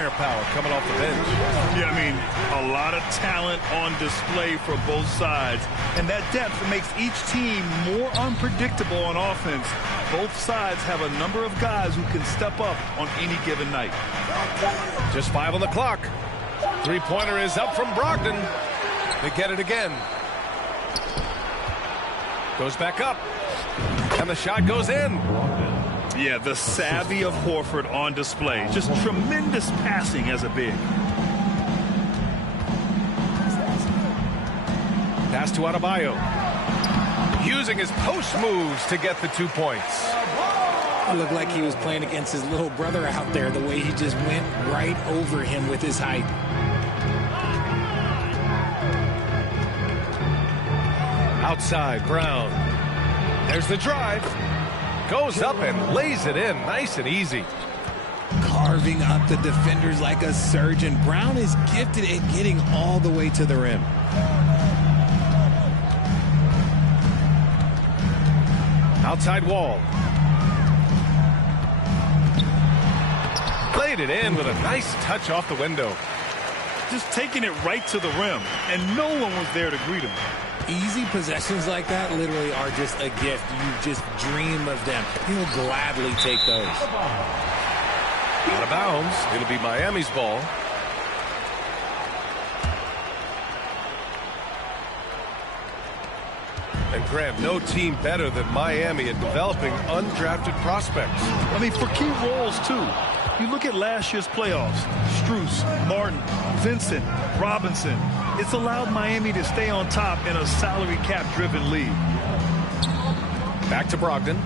firepower coming off the bench. Yeah, I mean, a lot of talent on display for both sides. And that depth makes each team more unpredictable on offense. Both sides have a number of guys who can step up on any given night. Just 5 on the clock. Three-pointer is up from Brogdon. They get it again. Goes back up. And the shot goes in. Yeah, the savvy of Horford on display. Just tremendous passing as a big. Pass to Adebayo. Using his post moves to get the 2 points. It looked like he was playing against his little brother out there, the way he just went right over him with his height. Outside, Brown. There's the drive. Goes up and lays it in nice and easy. Carving up the defenders like a surgeon. Brown is gifted at getting all the way to the rim. Outside Wall. Played it in with a nice touch off the window. Just taking it right to the rim, and no one was there to greet him. Easy possessions like that literally are just a gift. You just dream of them. He'll gladly take those. Out of bounds. It'll be Miami's ball. And Graham, no team better than Miami at developing undrafted prospects. I mean, for key roles, too. You look at last year's playoffs. Strus, Martin, Vincent, Robinson. It's allowed Miami to stay on top in a salary cap-driven league. Back to Brogdon.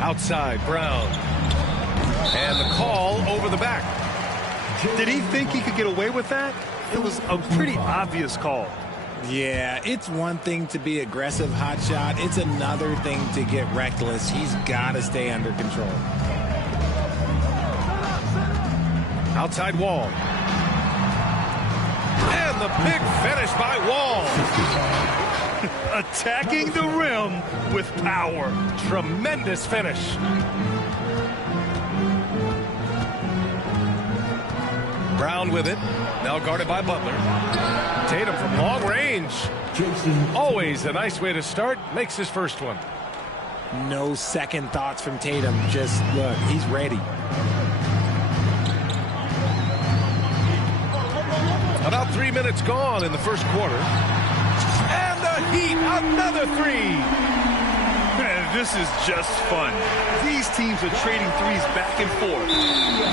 Outside, Brown. And the call over the back. Did he think he could get away with that? It was a pretty obvious call. Yeah, it's one thing to be aggressive hot shot. It's another thing to get reckless. He's got to stay under control. Outside Wall. And the big finish by Wall. Attacking the rim with power. Tremendous finish. Brown with it. Now guarded by Butler. Tatum from long range. Always a nice way to start. Makes his first one. No second thoughts from Tatum. Just look, he's ready. About 3 minutes gone in the first quarter. And the Heat, another three. Man, this is just fun. These teams are trading threes back and forth.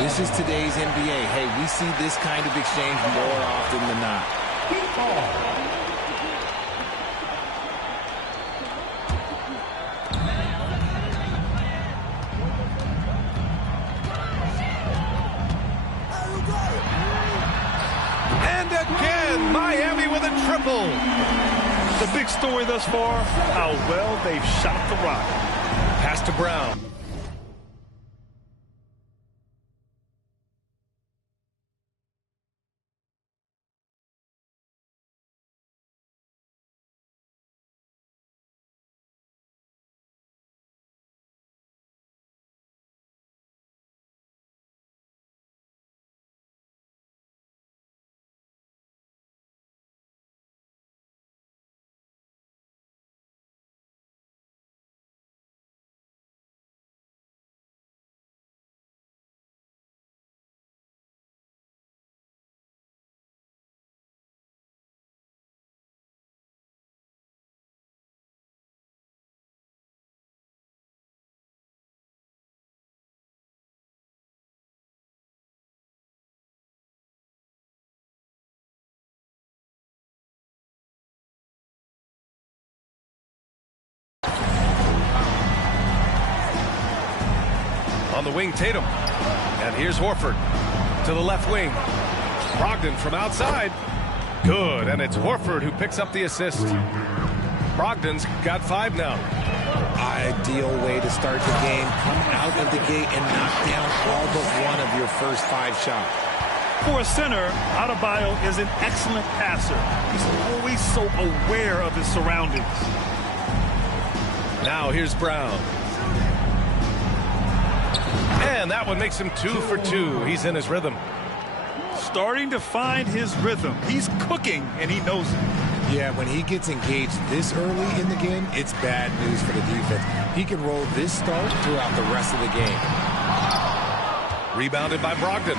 This is today's NBA. Hey, we see this kind of exchange more often than not. And again, Miami with a triple. The big story thus far, how well they've shot the rock. Pass to Brown. On the wing, Tatum. And here's Horford to the left wing. Brogdon from outside. Good, and it's Horford who picks up the assist. Brogdon's got 5 now. Ideal way to start the game. Come out of the gate and knock down all but one of your first 5 shots. For a center, Adebayo is an excellent passer. He's always so aware of his surroundings. Now here's Brown. And that one makes him 2 for 2. He's in his rhythm. Starting to find his rhythm. He's cooking, and he knows it. Yeah, when he gets engaged this early in the game, it's bad news for the defense. He can roll this start throughout the rest of the game. Rebounded by Brogdon.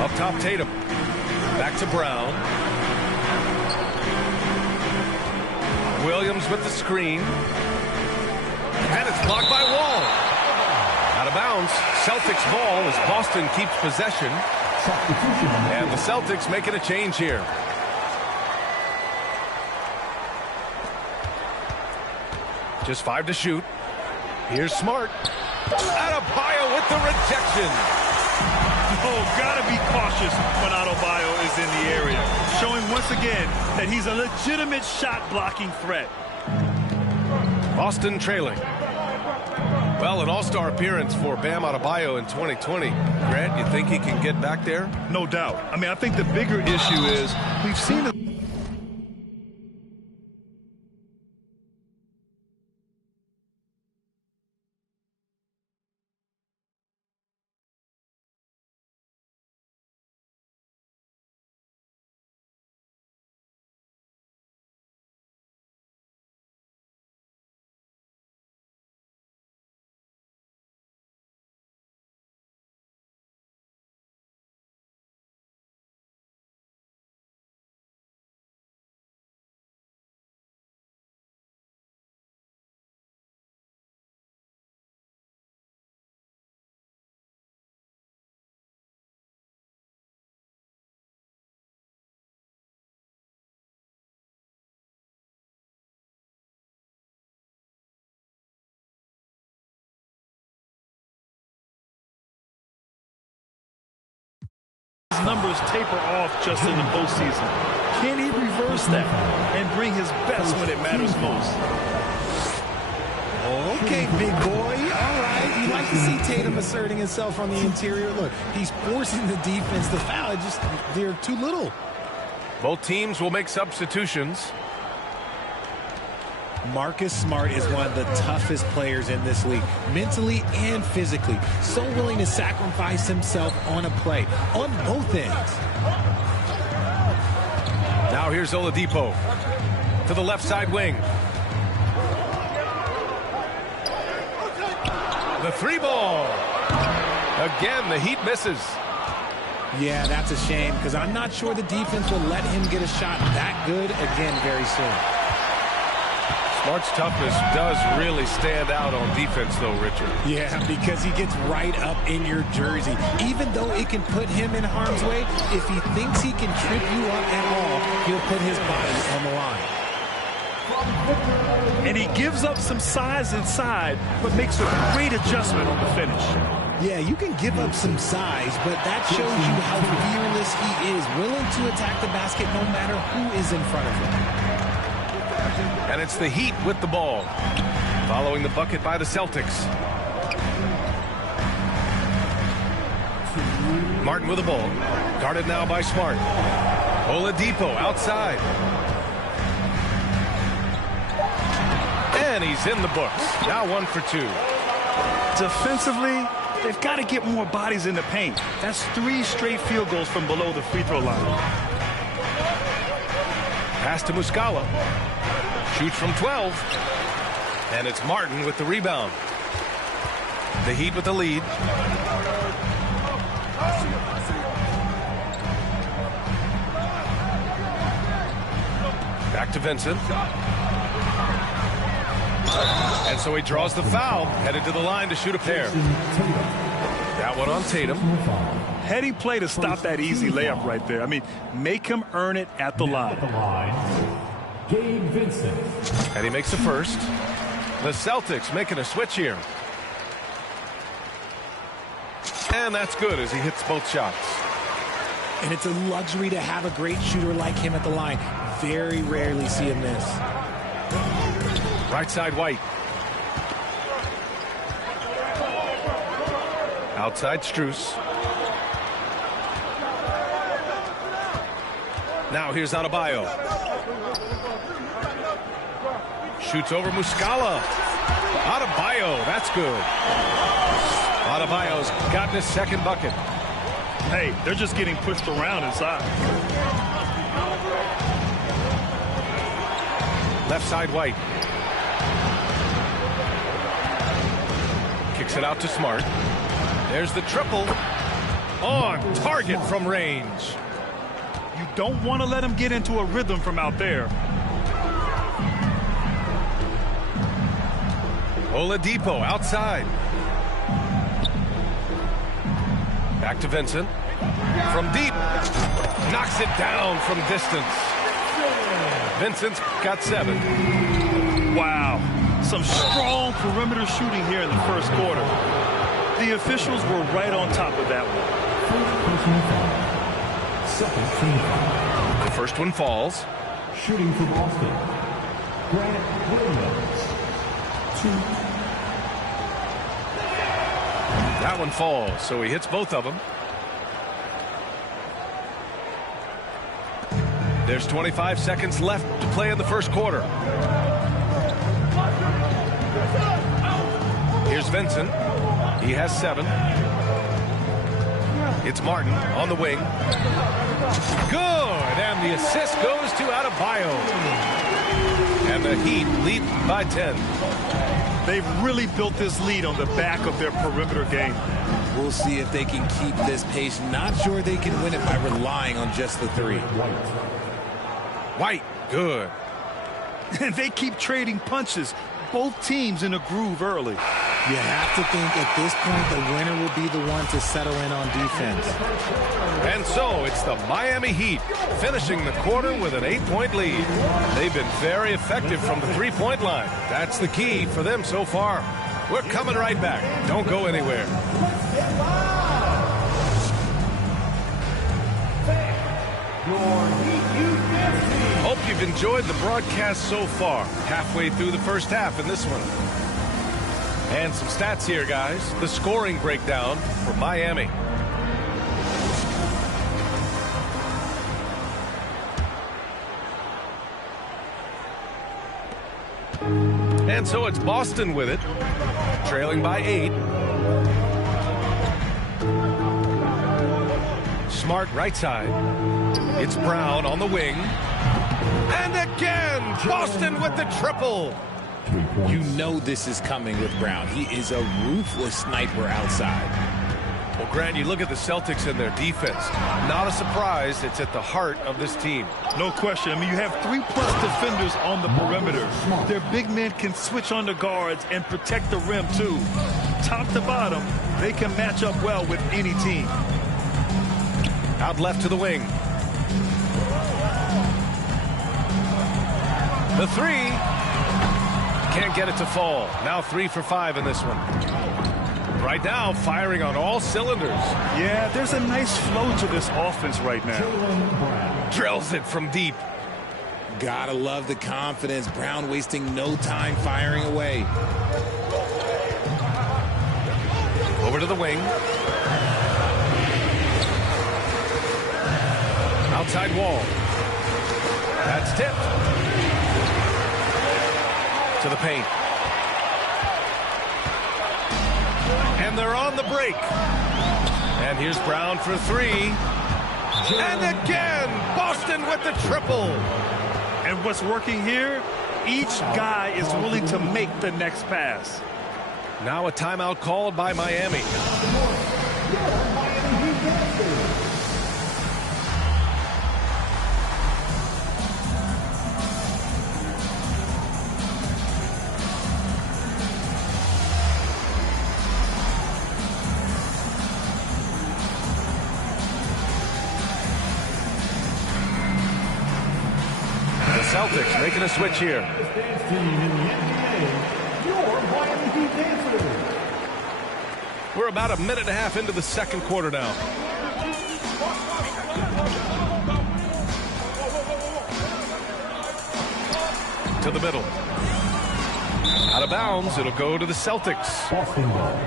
Up top, Tatum. Back to Brown. Williams with the screen. And it's blocked by Wall. Out of bounds. Celtics ball as Boston keeps possession. And the Celtics making a change here. Just 5 to shoot. Here's Smart. Adebayo with the rejection. Oh, gotta be cautious when Adebayo is in the area. Showing once again that he's a legitimate shot blocking threat. Boston trailing. Well, an all-star appearance for Bam Adebayo in 2020. Grant, you think he can get back there? No doubt. I mean, I think the bigger issue is we've seen it. Numbers taper off just in the postseason. Can he reverse that and bring his best when it matters most? Okay, big boy. All right. You like to see Tatum asserting himself on the interior. Look, he's forcing the defense to foul. They're too little. Both teams will make substitutions. Marcus Smart is one of the toughest players in this league, mentally and physically. So willing to sacrifice himself on a play, on both ends. Now here's Oladipo to the left side wing. The 3-ball. Again, the Heat misses. Yeah, that's a shame because I'm not sure the defense will let him get a shot that good again very soon. Smart's toughness does really stand out on defense, though, Richard. Yeah, because he gets right up in your jersey. Even though it can put him in harm's way, if he thinks he can trip you up at all, he'll put his body on the line. And he gives up some size inside, but makes a great adjustment on the finish. Yeah, you can give up some size, but that shows you how fearless he is, willing to attack the basket no matter who is in front of him. And it's the Heat with the ball, following the bucket by the Celtics. Martin with the ball, guarded now by Smart. Oladipo outside. And he's in the books. Now 1 for 2. Defensively, they've got to get more bodies in the paint. That's 3 straight field goals from below the free throw line. Pass to Muscala. Shoots from 12. And it's Martin with the rebound. The Heat with the lead. Back to Vincent. And so he draws the foul, headed to the line to shoot a pair. That one on Tatum. Heady play to stop that easy layup right there. I mean, make him earn it at the line. Gabe Vincent. And he makes the first. The Celtics making a switch here. And that's good as he hits both shots. And it's a luxury to have a great shooter like him at the line. Very rarely see a miss. Right side White. Outside Strus. Now here's Adebayo. Shoots over Muscala. Adebayo, that's good. Adebayo's gotten his second bucket. Hey, they're just getting pushed around inside. Left side, White. Kicks it out to Smart. There's the triple. On target from range. You don't want to let him get into a rhythm from out there. Oladipo outside. Back to Vincent. From deep. Knocks it down from distance. Vincent's got 7. Wow. Some strong perimeter shooting here in the first quarter. The officials were right on top of that one. The first one falls. Shooting for Boston, Grant Williams. 2. That one falls, so he hits both of them. There's 25 seconds left to play in the first quarter. Here's Vincent. He has 7. It's Martin on the wing. Good, and the assist goes to Adebayo. And the Heat lead by 10. They've really built this lead on the back of their perimeter game. We'll see if they can keep this pace. Not sure they can win it by relying on just the 3. White, good. And they keep trading punches. Both teams in a groove early. You have to think at this point the winner will be the one to settle in on defense. And so it's the Miami Heat finishing the quarter with an 8-point lead. They've been very effective from the 3-point line. That's the key for them so far. We're coming right back. Don't go anywhere. Hope you've enjoyed the broadcast so far. Halfway through the first half in this one. And some stats here, guys. The scoring breakdown for Miami. And so it's Boston with it, trailing by 8. Smart right side. It's Brown on the wing. And again, Boston with the triple. You know this is coming with Brown. He is a ruthless sniper outside. Well, Grant, you look at the Celtics and their defense. Not a surprise. It's at the heart of this team. No question. I mean, you have 3+ defenders on the perimeter. Their big men can switch on the guards and protect the rim, too. Top to bottom, they can match up well with any team. Out left to the wing. The 3. Can't get it to fall. Now 3 for 5 in this one. Right now, firing on all cylinders. Yeah, there's a nice flow to this offense right now. Drills it from deep. Gotta love the confidence. Brown wasting no time firing away. Over to the wing. Outside wall. That's tipped. To the paint. And they're on the break. And here's Brown for 3. And again, Boston with the triple. And what's working here, each guy is willing to make the next pass. Now a timeout called by Miami. Celtics making a switch here. We're about a minute and a half into the second quarter now. To the middle. Out of bounds, it'll go to the Celtics. Boston ball.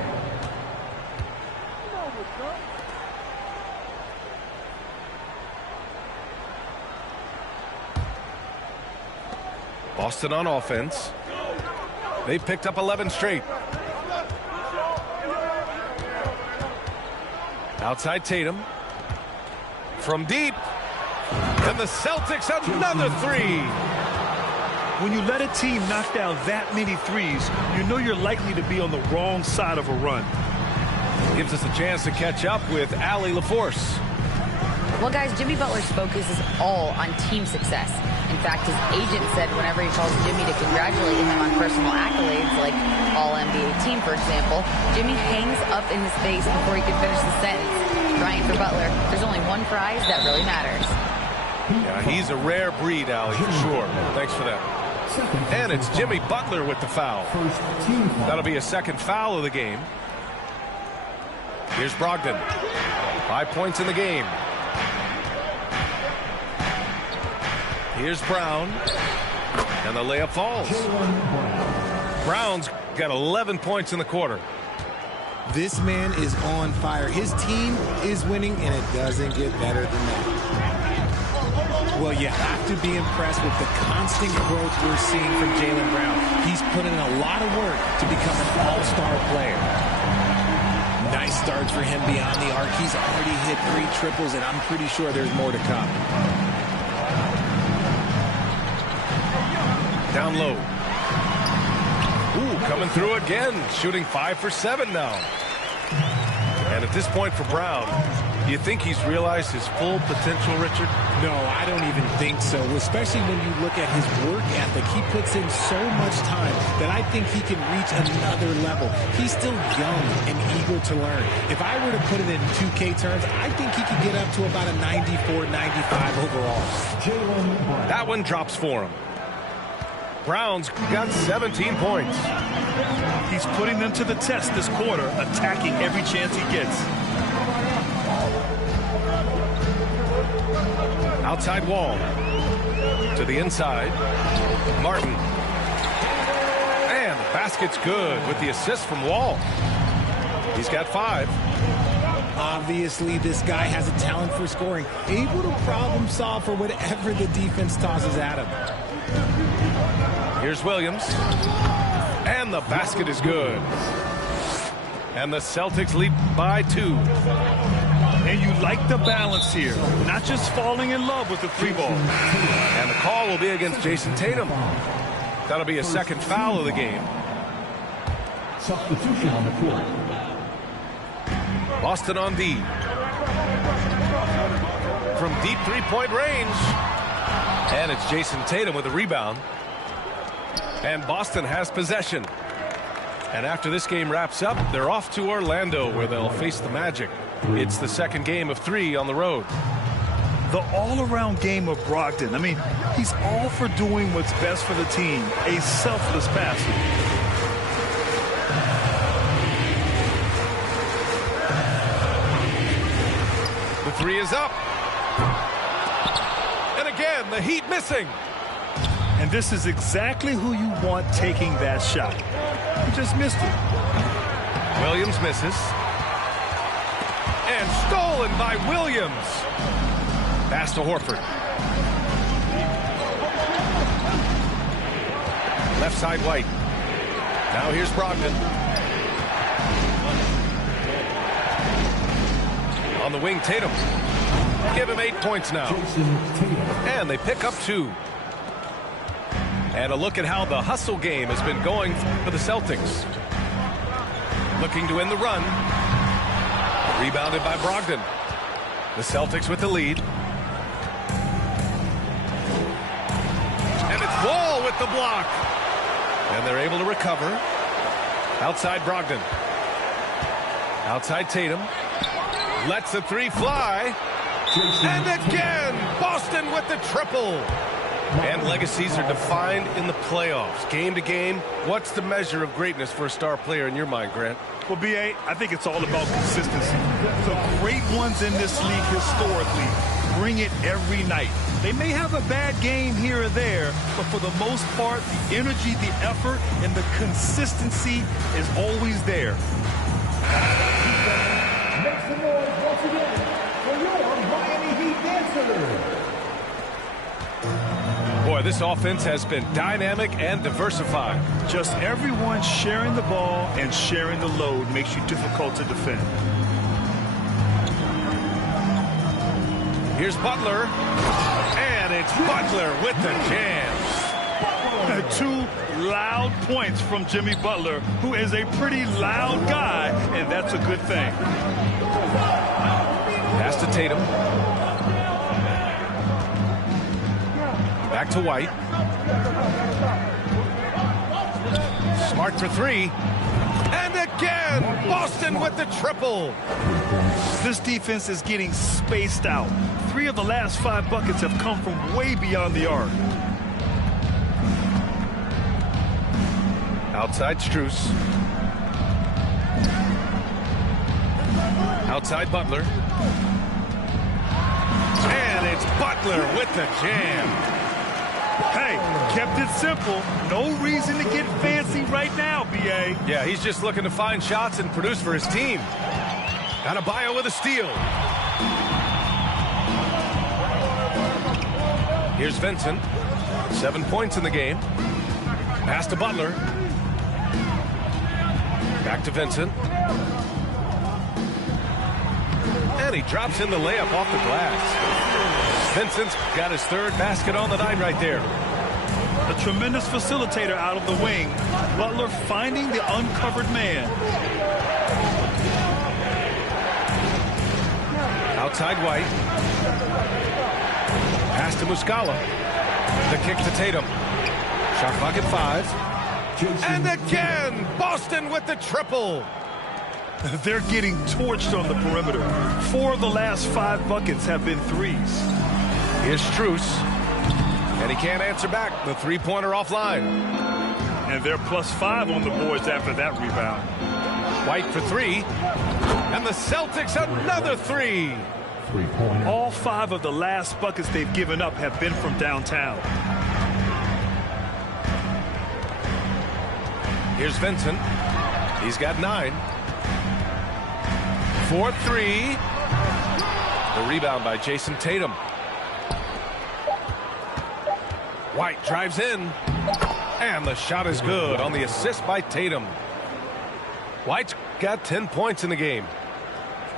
Boston on offense. They've picked up 11 straight. Outside Tatum. From deep. And the Celtics another three. When you let a team knock down that many threes, you know you're likely to be on the wrong side of a run. Gives us a chance to catch up with Allie LaForce. Well, guys, Jimmy Butler's focus is all on team success. In fact, his agent said whenever he calls Jimmy to congratulate him on personal accolades, like All-NBA team, for example, Jimmy hangs up in his face before he can finish the sentence. Trying for Butler, there's only one prize that really matters. Yeah, he's a rare breed, Allie, for sure. Thanks for that. And it's Jimmy Butler with the foul. That'll be a second foul of the game. Here's Brogdon. 5 points in the game. Here's Brown. And the layup falls. Brown's got 11 points in the quarter. This man is on fire. His team is winning, and it doesn't get better than that. Well, you have to be impressed with the constant growth we're seeing from Jaylen Brown. He's put in a lot of work to become an all-star player. Nice starts for him beyond the arc. He's already hit 3 triples, and I'm pretty sure there's more to come. Down low. Ooh, coming through again. Shooting 5 for 7 now. And at this point for Brown, do you think he's realized his full potential, Richard? No, I don't even think so, especially when you look at his work ethic. He puts in so much time that I think he can reach another level. He's still young and eager to learn. If I were to put it in 2K terms, I think he could get up to about a 94, 95 overall. That one drops for him. Brown's got 17 points. He's putting them to the test this quarter, attacking every chance he gets. Outside Wall. To the inside. Martin. And the basket's good with the assist from Wall. He's got 5. Obviously, this guy has a talent for scoring, able to problem solve for whatever the defense tosses at him. Here's Williams. And the basket is good. And the Celtics lead by 2. And you like the balance here, not just falling in love with the 3-ball. And the call will be against Jason Tatum. That'll be a second foul of the game. Substitution on the court. Boston on D. From deep 3-point range. And it's Jason Tatum with a rebound. And Boston has possession. And after this game wraps up, they're off to Orlando where they'll face the Magic. It's the second game of 3 on the road. The all-around game of Brogdon. I mean, he's all for doing what's best for the team. A selfless passer. The 3 is up. And again, the Heat missing. And this is exactly who you want taking that shot. He just missed it. Williams misses. And stolen by Williams. Pass to Horford. Left side White. Now here's Brogdon. On the wing, Tatum. Give him 8 points now. And they pick up 2. And a look at how the hustle game has been going for the Celtics. Looking to end the run. Rebounded by Brogdon. The Celtics with the lead. And it's Wall with the block. And they're able to recover. Outside Brogdon. Outside Tatum. Lets the 3 fly. And again, Boston with the triple. And legacies are defined in the playoffs. Game to game, what's the measure of greatness for a star player in your mind, Grant? Well, B.A., I think it's all about consistency. The great ones in this league historically bring it every night. They may have a bad game here or there, but for the most part, the energy, the effort, and the consistency is always there. Make some noise once again for your Miami Heat dancers. Boy, Boy, this offense has been dynamic and diversified. Just everyone sharing the ball and sharing the load makes you difficult to defend. Here's Butler, and it's Butler with the jam. 2 loud points from Jimmy Butler, who is a pretty loud guy, and that's a good thing. Pass to Tatum. Back to White. Smart for 3. And again, Boston with the triple. This defense is getting spaced out. 3 of the last 5 buckets have come from way beyond the arc. Outside Strus. Outside Butler. And it's Butler with the jam. Hey, kept it simple. No reason to get fancy right now, B.A. Yeah, he's just looking to find shots and produce for his team. Adebayo with a steal. Here's Vincent. 7 points in the game. Pass to Butler. Back to Vincent. And he drops in the layup off the glass. Vincent's got his 3rd basket on the night right there. A tremendous facilitator out of the wing. Butler finding the uncovered man. Outside White. Pass to Muscala. The kick to Tatum. Shot clock at 5. And again, Boston with the triple. They're getting torched on the perimeter. 4 of the last 5 buckets have been threes. Here's Strus. And he can't answer back. The 3-pointer offline. And they're +5 on the boards after that rebound. White for 3. And the Celtics another 3. All 5 of the last buckets they've given up have been from downtown. Here's Vincent. He's got 9. 4-3. The rebound by Jason Tatum. White drives in. And the shot is good on the assist by Tatum. White's got 10 points in the game.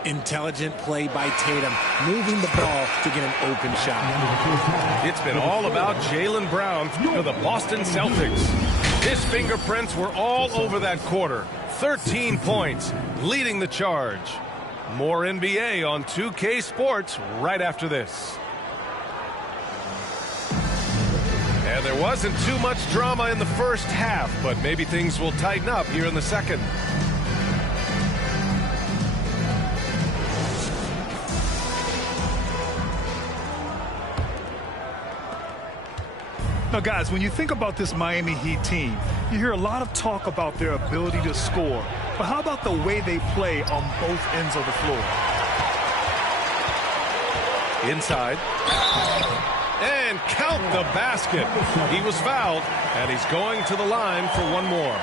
Intelligent play by Tatum, moving the ball to get an open shot. It's been all about Jaylen Brown for the Boston Celtics. His fingerprints were all over that quarter. 13 points, leading the charge. More NBA on 2K Sports right after this. And there wasn't too much drama in the first half, but maybe things will tighten up here in the second. Now, guys, when you think about this Miami Heat team, you hear a lot of talk about their ability to score. But how about the way they play on both ends of the floor? Inside. And count the basket. He was fouled, and he's going to the line for one more.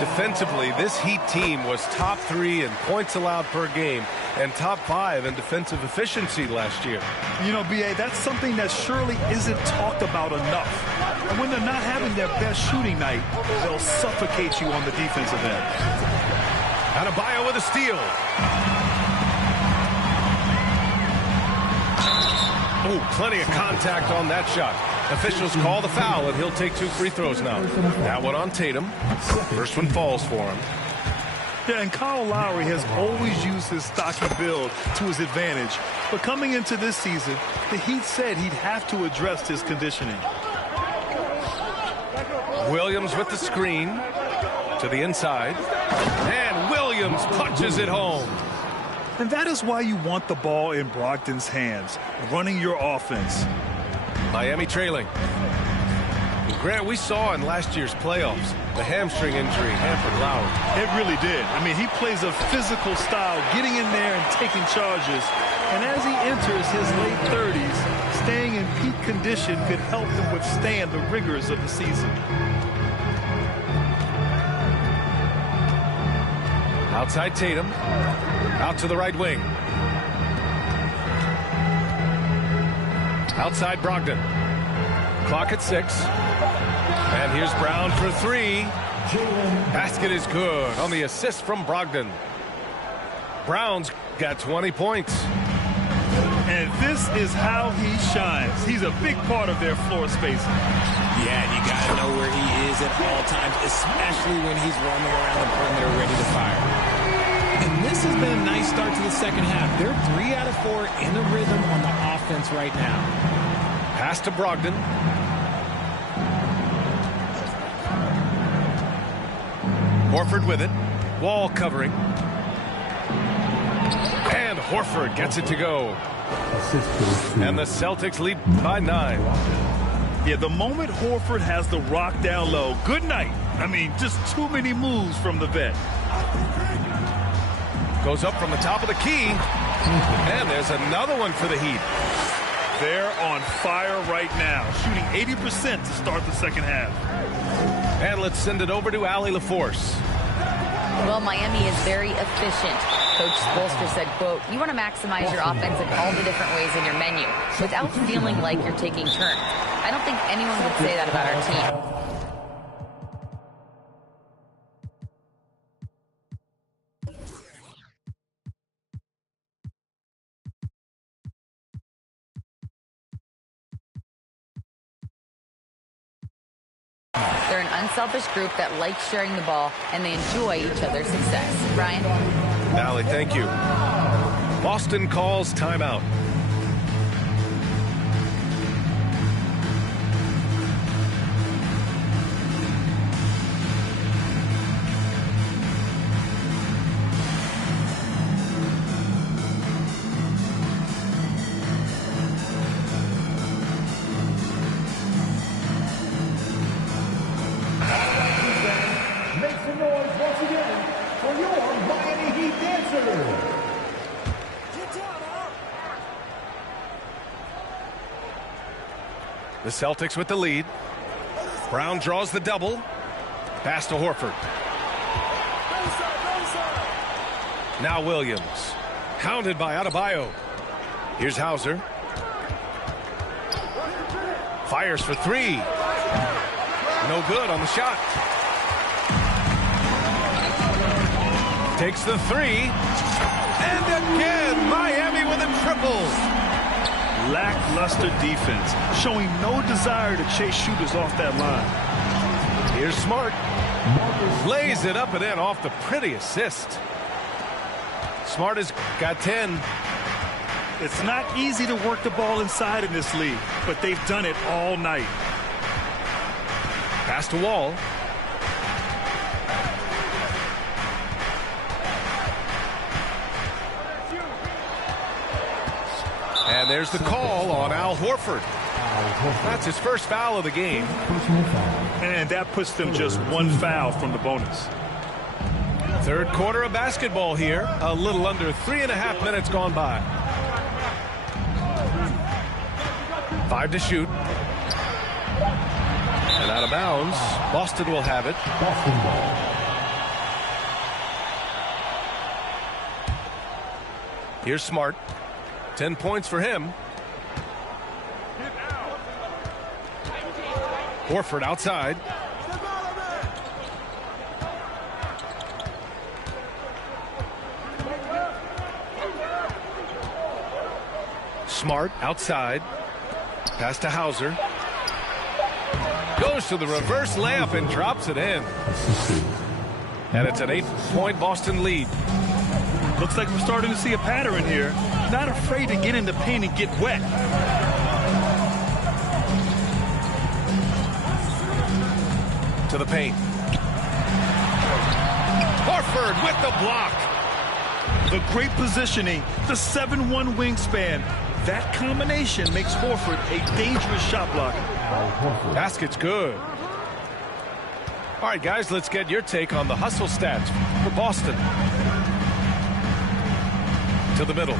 Defensively, this Heat team was top 3 in points allowed per game and top 5 in defensive efficiency last year. You know, B.A., that's something that surely isn't talked about enough. And when they're not having their best shooting night, they'll suffocate you on the defensive end. Adebayo with a steal. Oh, plenty of contact on that shot. Officials call the foul, and he'll take 2 free throws now. That one on Tatum. First one falls for him. Yeah, and Kyle Lowry has always used his stocky build to his advantage. But coming into this season, the Heat said he'd have to address his conditioning. Williams with the screen to the inside. And Williams punches it home. And that is why you want the ball in Brogdon's hands, running your offense. Miami trailing. Grant, we saw in last year's playoffs, the hamstring injury hampered Lowry. It really did. I mean, he plays a physical style, getting in there and taking charges. And as he enters his late 30s, staying in peak condition could help him withstand the rigors of the season. Outside Tatum. Out to the right wing. Outside Brogdon. Clock at 6. And here's Brown for 3. Basket is good on the assist from Brogdon. Brown's got 20 points. And this is how he shines. He's a big part of their floor spacing. Yeah, and you got to know where he is at all times, especially when he's roaming around the perimeter ready to fire. And this has been a nice start to the second half. They're 3 out of 4 in a rhythm on the offense right now. Pass to Brogdon. Horford with it. Wall covering. And Horford gets it to go. And the Celtics lead by 9. Yeah, the moment Horford has the rock down low, good night. I mean, just too many moves from the vet. Goes up from the top of the key. And there's another one for the Heat. They're on fire right now, shooting 80% to start the second half. And let's send it over to Allie LaForce. Well, Miami is very efficient. Coach Spoelstra said, quote, you want to maximize your offense in all the different ways in your menu without feeling like you're taking turns. I don't think anyone would say that about our team. They're an unselfish group that likes sharing the ball, and they enjoy each other's success. Brian? Allie, thank you. Boston calls timeout. Make some noise once again for your Miami Heat dancer. The Celtics with the lead. Brown draws the double. Pass to Horford. Now Williams. Hounded by Adebayo. Here's Hauser. Fires for 3. No good on the shot. Takes the 3. And again, Miami with a triple. Lackluster defense, showing no desire to chase shooters off that line. Here's Smart. Lays it up and in off the pretty assist. Smart has got 10. It's not easy to work the ball inside in this league, but they've done it all night. Pass to Wall. And there's the call on Al Horford. That's his first foul of the game. And that puts them just 1 foul from the bonus. Third quarter of basketball here. A little under 3.5 minutes gone by. 5 to shoot. And out of bounds. Boston will have it. Here's Smart. 10 points for him. Horford outside. Smart outside. Pass to Hauser. Goes to the reverse layup and drops it in. And it's an 8-point Boston lead. Looks like we're starting to see a pattern here. Not afraid to get in the paint and get wet. To the paint. Horford with the block. The great positioning, the 7'1" wingspan. That combination makes Horford a dangerous shot blocker. Basket's good. All right, guys, let's get your take on the hustle stats for Boston. To the middle.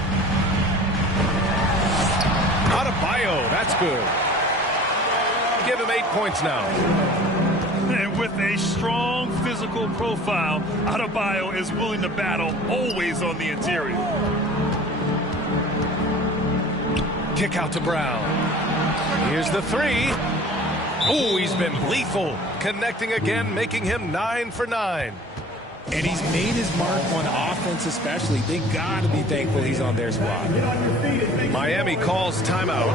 Adebayo, that's good. Give him 8 points now. And with a strong physical profile, Adebayo is willing to battle, always on the interior. Kick out to Brown. Here's the 3. Oh, he's been lethal. Connecting again, making him 9 for 9. And he's made his mark on offense especially. They got to be thankful he's on their squad. Miami calls timeout.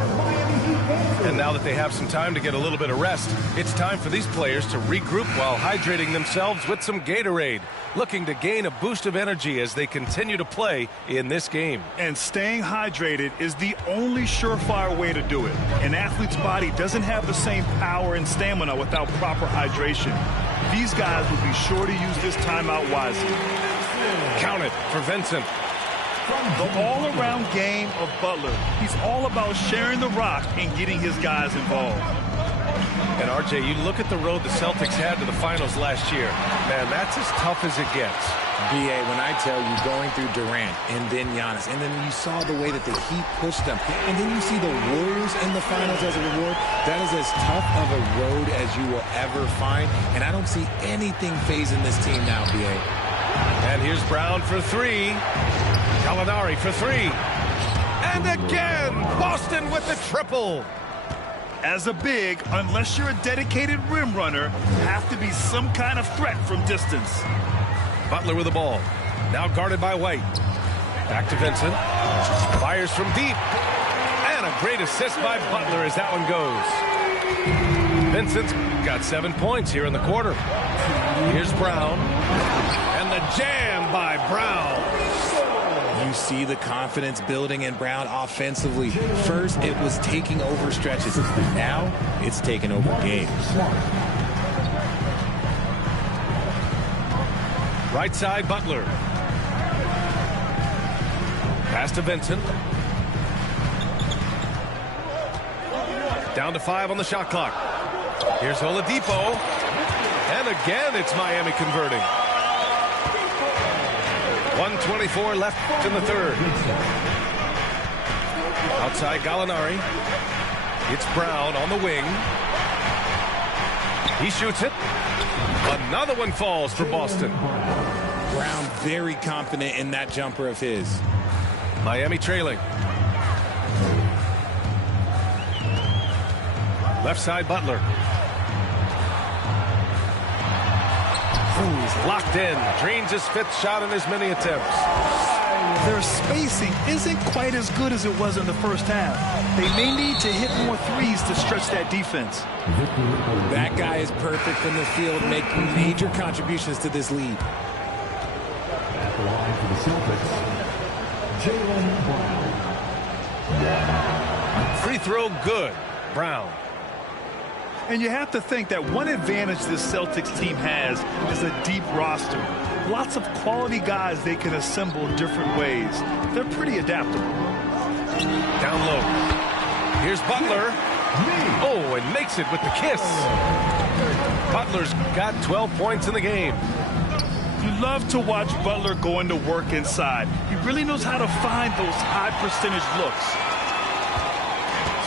And now that they have some time to get a little bit of rest, it's time for these players to regroup while hydrating themselves with some Gatorade, looking to gain a boost of energy as they continue to play in this game. And staying hydrated is the only surefire way to do it. An athlete's body doesn't have the same power and stamina without proper hydration. These guys will be sure to use this timeout wisely. Count it for Vincent. The all-around game of Butler. He's all about sharing the rock and getting his guys involved. And RJ, you look at the road the Celtics had to the finals last year. Man, that's as tough as it gets. BA, when I tell you going through Durant and then Giannis, and then you saw the way that the Heat pushed them, and then you see the Warriors in the finals as a reward, that is as tough of a road as you will ever find, and I don't see anything phasing this team now, BA. And here's Brown for 3. Gallinari for 3. And again, Boston with the triple. As a big, unless you're a dedicated rim runner, have to be some kind of threat from distance. Butler with the ball. Now guarded by White. Back to Vincent. Fires from deep. And a great assist by Butler as that one goes. Vincent's got 7 points here in the quarter. Here's Brown. And the jam by Brown. You see the confidence building in Brown offensively. First, it was taking over stretches. Now, it's taking over games. Right side, Butler. Pass to Vincent. Down to 5 on the shot clock. Here's Oladipo. And again, it's Miami converting. 1:24 left in the third. Outside Gallinari. It's Brown on the wing. He shoots it. Another one falls for Boston. Brown very confident in that jumper of his. Miami trailing. Left side, Butler. Who's locked in. Drains his 5th shot in as many attempts. Their spacing isn't quite as good as it was in the first half. They may need to hit more threes to stretch that defense. That guy is perfect from the field, making major contributions to this lead. At the line for the Celtics, Jaylen Brown. Free throw good. Brown. And you have to think that one advantage this Celtics team has is a deep roster. Lots of quality guys they can assemble different ways. They're pretty adaptable. Down low. Here's Butler. Oh, and makes it with the kiss. Butler's got 12 points in the game. You love to watch Butler going to work inside. He really knows how to find those high percentage looks.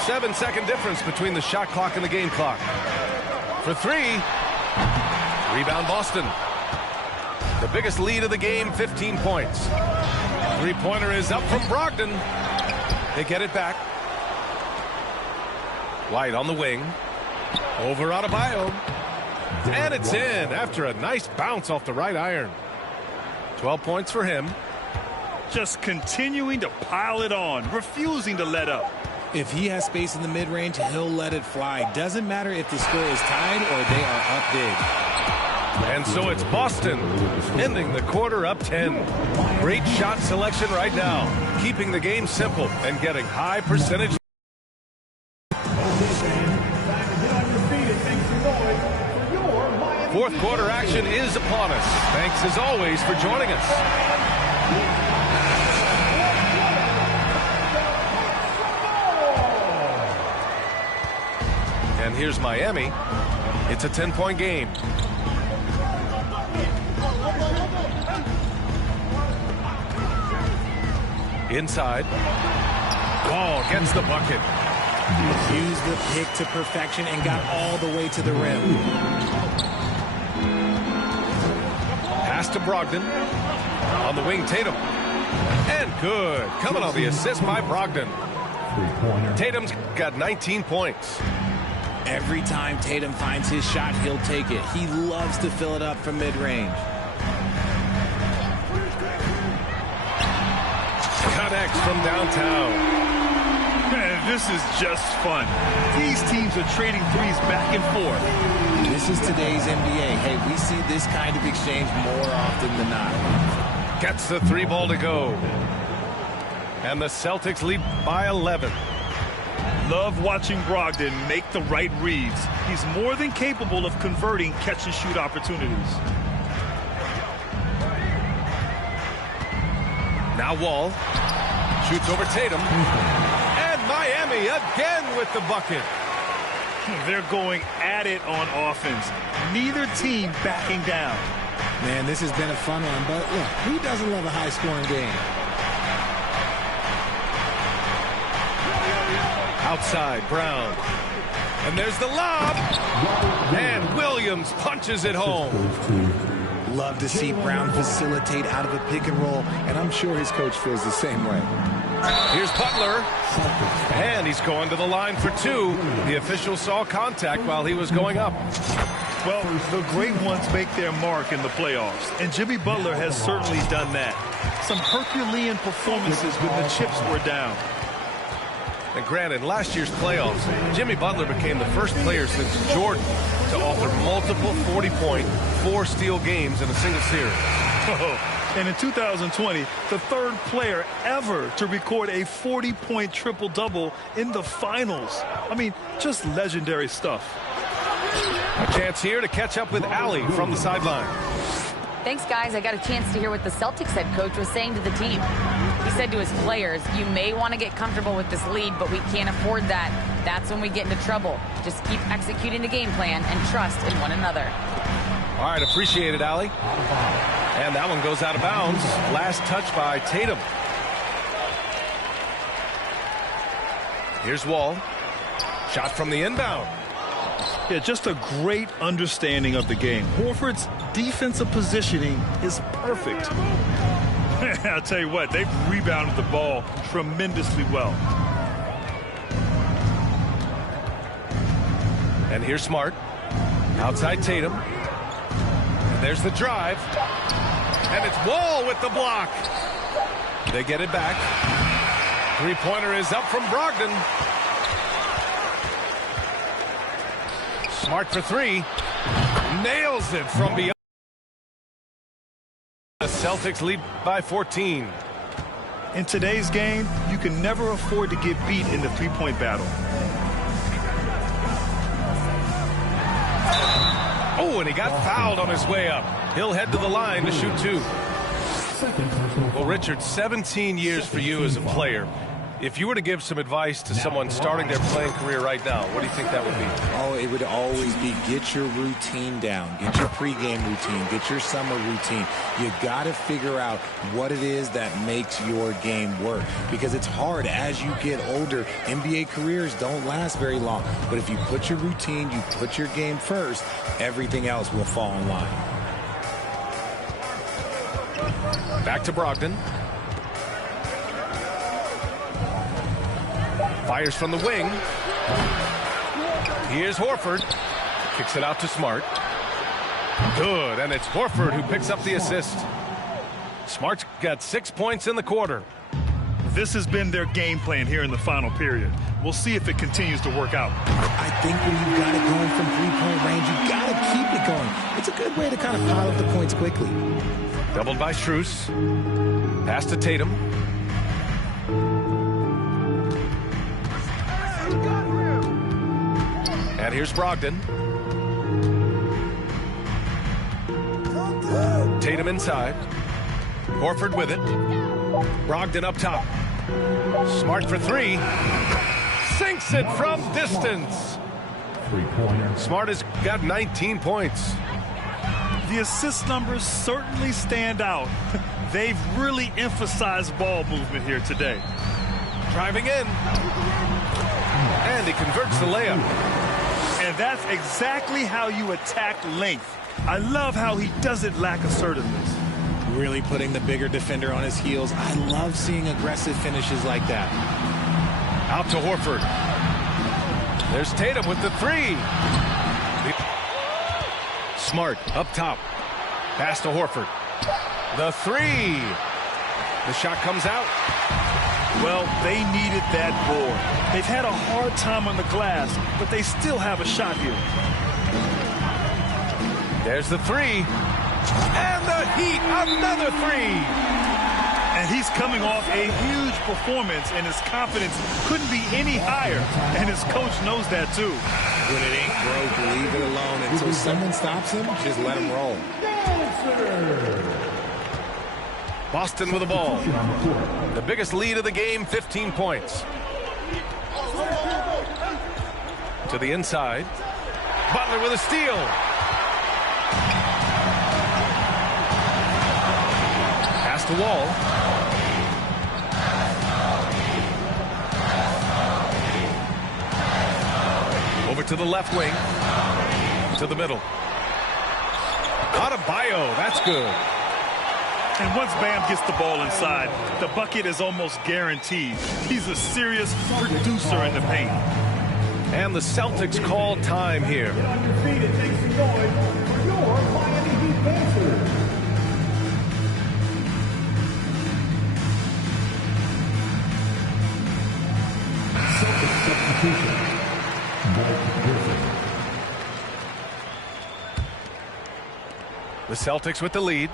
7-second difference between the shot clock and the game clock. For 3. Rebound Boston. The biggest lead of the game, 15 points. Three-pointer is up from Brogdon. They get it back. White on the wing. Over Adebayo. And it's in after a nice bounce off the right iron. 12 points for him. Just continuing to pile it on, refusing to let up. If he has space in the mid-range, he'll let it fly. Doesn't matter if the score is tied or they are up big. And so it's Boston ending the quarter up 10. Great shot selection right now, keeping the game simple and getting high percentage. Fourth quarter action is upon us. Thanks as always for joining us. And here's Miami. It's a 10-point game. Inside. Ball gets the bucket. Used the pick to perfection and got all the way to the rim. Pass to Brogdon. On the wing, Tatum. And good. Coming on the assist by Brogdon. Tatum's got 19 points. Every time Tatum finds his shot, he'll take it. He loves to fill it up from mid-range. Connects from downtown. Man, this is just fun. These teams are trading threes back and forth. This is today's NBA. Hey, we see this kind of exchange more often than not. Gets the 3 ball to go. And the Celtics lead by 11. Love watching Brogdon make the right reads. He's more than capable of converting catch-and-shoot opportunities. Now Wall shoots over Tatum. And Miami again with the bucket. They're going at it on offense. Neither team backing down. Man, this has been a fun one, but look, who doesn't love a high-scoring game? Outside, Brown. And there's the lob. And Williams punches it home. Love to see Brown facilitate out of a pick and roll, and I'm sure his coach feels the same way. Here's Butler. And he's going to the line for 2. The official saw contact while he was going up. Well, the great ones make their mark in the playoffs, and Jimmy Butler has certainly done that. Some Herculean performances when the chips were down. And granted, last year's playoffs, Jimmy Butler became the first player since Jordan to offer multiple 40-point, 4-steal games in a single series. And in 2020, the third player ever to record a 40-point triple-double in the finals. I mean, just legendary stuff. A chance here to catch up with Allie from the sideline. Thanks, guys. I got a chance to hear what the Celtics head coach was saying to the team. He said to his players, you may want to get comfortable with this lead, but we can't afford that. That's when we get into trouble. Just keep executing the game plan and trust in one another. All right, appreciate it, Allie. And that one goes out of bounds. Last touch by Tatum. Here's Wall. Shot from the inbound. Yeah, just a great understanding of the game. Horford's defensive positioning is perfect. I'll tell you what, they've rebounded the ball tremendously well. And here's Smart. Outside Tatum. And there's the drive. And it's Wall with the block. They get it back. Three-pointer is up from Brogdon. Smart for 3. Nails it from beyond. The Celtics lead by 14. In today's game, you can never afford to get beat in the three-point battle. Oh, and he got fouled on his way up. He'll head to the line to shoot 2. Well, Richard, 17 years for you as a player. If you were to give some advice to someone starting their playing career right now, what do you think that would be? Oh, it would always be get your routine down. Get your pregame routine. Get your summer routine. You got to figure out what it is that makes your game work. Because it's hard as you get older. NBA careers don't last very long. But if you put your routine, you put your game first, everything else will fall in line. Back to Brogdon. Fires from the wing. Here's Horford. Kicks it out to Smart. Good, and it's Horford who picks up the assist. Smart's got 6 points in the quarter. This has been their game plan here in the final period. We'll see if it continues to work out. I think when you've got it going from three-point range, you've got to keep it going. It's a good way to kind of pile up the points quickly. Doubled by Strus. Pass to Tatum. And here's Brogdon. Tatum inside. Horford with it. Brogdon up top. Smart for 3. Sinks it from distance. Smart has got 19 points. The assist numbers certainly stand out. They've really emphasized ball movement here today. Driving in. And he converts the layup. And that's exactly how you attack length. I love how he doesn't lack assertiveness. Really putting the bigger defender on his heels. I love seeing aggressive finishes like that. Out to Horford. There's Tatum with the three. Smart up top. Pass to Horford. The three. The shot comes out. Well, they needed that board. They've had a hard time on the glass, but they still have a shot here. There's the three. And the Heat, another three. And he's coming off a huge performance, and his confidence couldn't be any higher. And his coach knows that, too. When it ain't broke, leave it alone. Until someone stops him, just let him roll. Boston with the ball. The biggest lead of the game, 15 points. To the inside. Butler with a steal. Pass to Wall. Over to the left wing. To the middle. Adebayo, that's good. And once Bam gets the ball inside, the bucket is almost guaranteed. He's a serious producer in the paint. And the Celtics call time here. Undefeated, make some noise for your Miami Heat Dancers. Celtics substitution. Blake Griffin. The Celtics with the lead.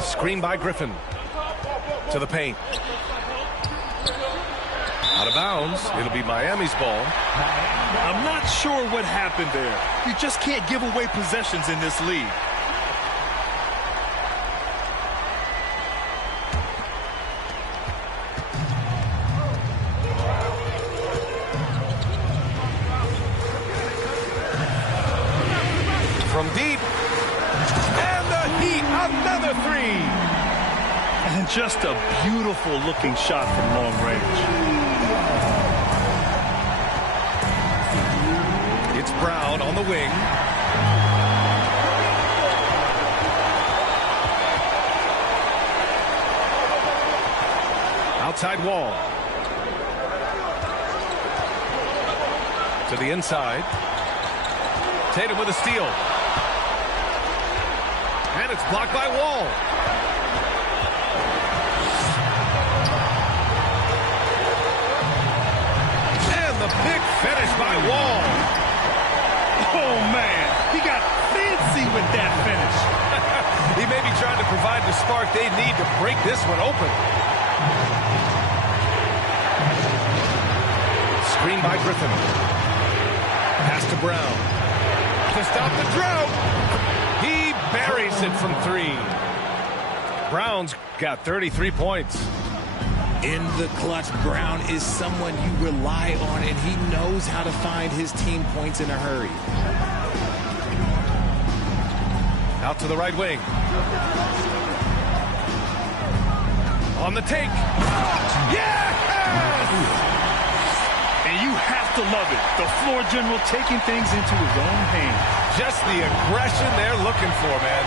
Screen by Griffin. To the paint. Out of bounds. It'll be Miami's ball. I'm not sure what happened there. You just can't give away possessions in this league. From deep. And the Heat, another three. And just a beautiful looking shot from long range. It's Brown on the wing. Outside Wall. To the inside. Tatum with a steal. And it's blocked by Wall. And the big finish by Wall. Oh, man. He got fancy with that finish. He may be trying to provide the spark they need to break this one open. Screen by Griffin. Pass to Brown. To stop the drought. He buries it from three. Brown's got 33 points. In the clutch, Brown is someone you rely on, and he knows how to find his team points in a hurry. Out to the right wing. On the take. Yes! And you have to love it. The floor general taking things into his own hands. Just the aggression they're looking for, man.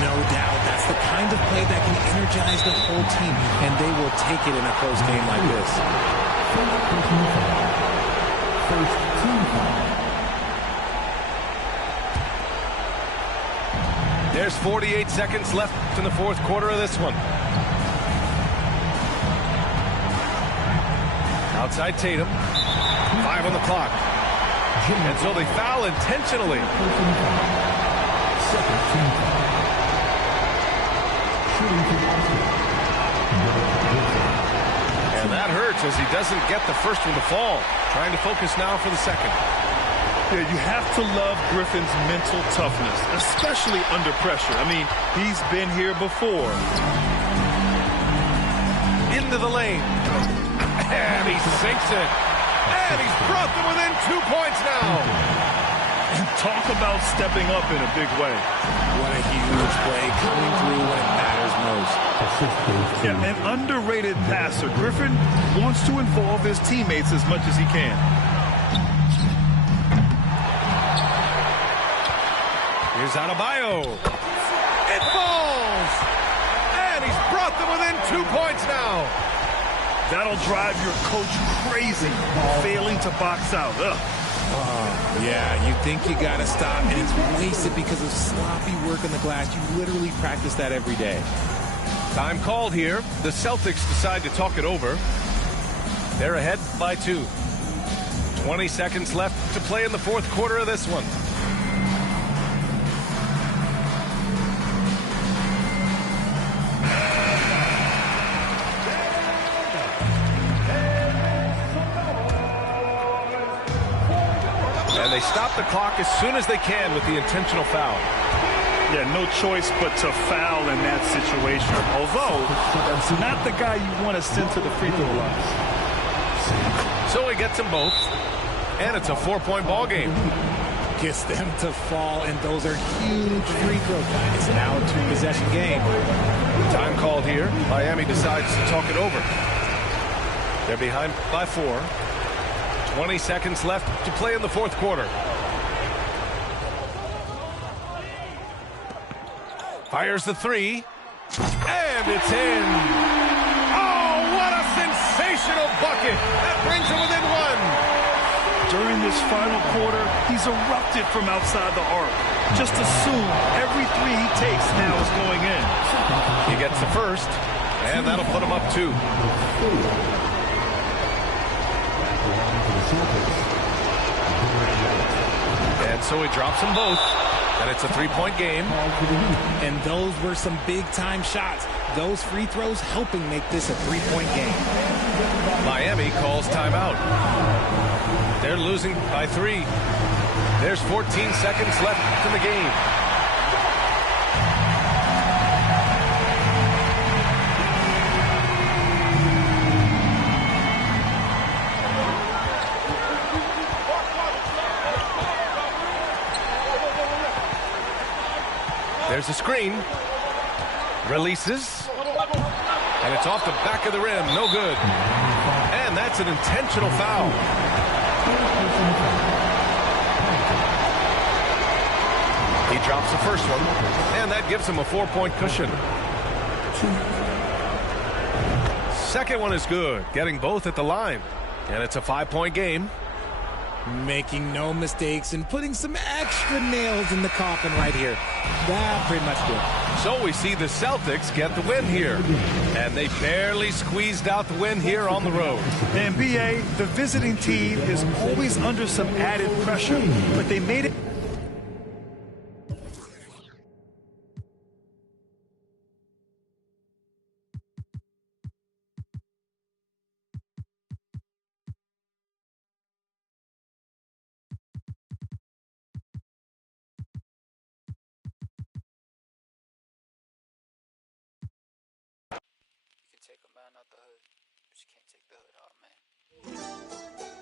No doubt. That's the kind of play that can energize the whole team, and they will take it in a close game like this. First team foul. There's 48 seconds left in the fourth quarter of this one. Outside Tatum. 5 on the clock. And so they foul intentionally. Second team foul. Shooting to basket. And that hurts as he doesn't get the first one to fall. Trying to focus now for the second. Yeah, you have to love Griffin's mental toughness, especially under pressure. I mean, he's been here before. Into the lane. And he sinks it. And he's brought them within 2 points now. And talk about stepping up in a big way. What a huge play, coming through when it matters most. Yeah, an underrated passer. Griffin wants to involve his teammates as much as he can. Here's Adebayo. It falls. And he's brought them within 2 points now. That'll drive your coach crazy, failing to box out. Ugh. Yeah, you think you got to stop, and it's wasted because of sloppy work on the glass. You literally practice that every day. Time called here. The Celtics decide to talk it over. They're ahead by 2. 20 seconds left to play in the fourth quarter of this one. And they stop the clock as soon as they can with the intentional foul. Yeah, no choice but to foul in that situation. Although, that's not the guy you want to send to the free throw line. So he gets them both. And it's a 4-point ball game. Gets them to fall, and those are huge free throws. It's now a 2-possession game. Time called here. Miami decides to talk it over. They're behind by 4. 20 seconds left to play in the fourth quarter. Fires the 3. And it's in. Oh, what a sensational bucket. That brings him within 1. During this final quarter, he's erupted from outside the arc. Just assume every 3 he takes now is going in. He gets the first, and that'll put him up 2. And so he drops them both, and it's a 3-point game. And those were some big-time shots. Those free throws helping make this a 3-point game. Miami calls timeout. They're losing by 3. There's 14 seconds left in the game. There's a screen. Releases. And it's off the back of the rim. No good. And that's an intentional foul. He drops the first one. And that gives him a 4-point cushion. Second one is good. Getting both at the line. And it's a 5-point game. Making no mistakes and putting some extra nails in the coffin right here. That pretty much did. So we see the Celtics get the win here. And they barely squeezed out the win here on the road. The NBA, the visiting team, is always under some added pressure, but they made it. Take a man out the hood, but you can't take the hood out, man.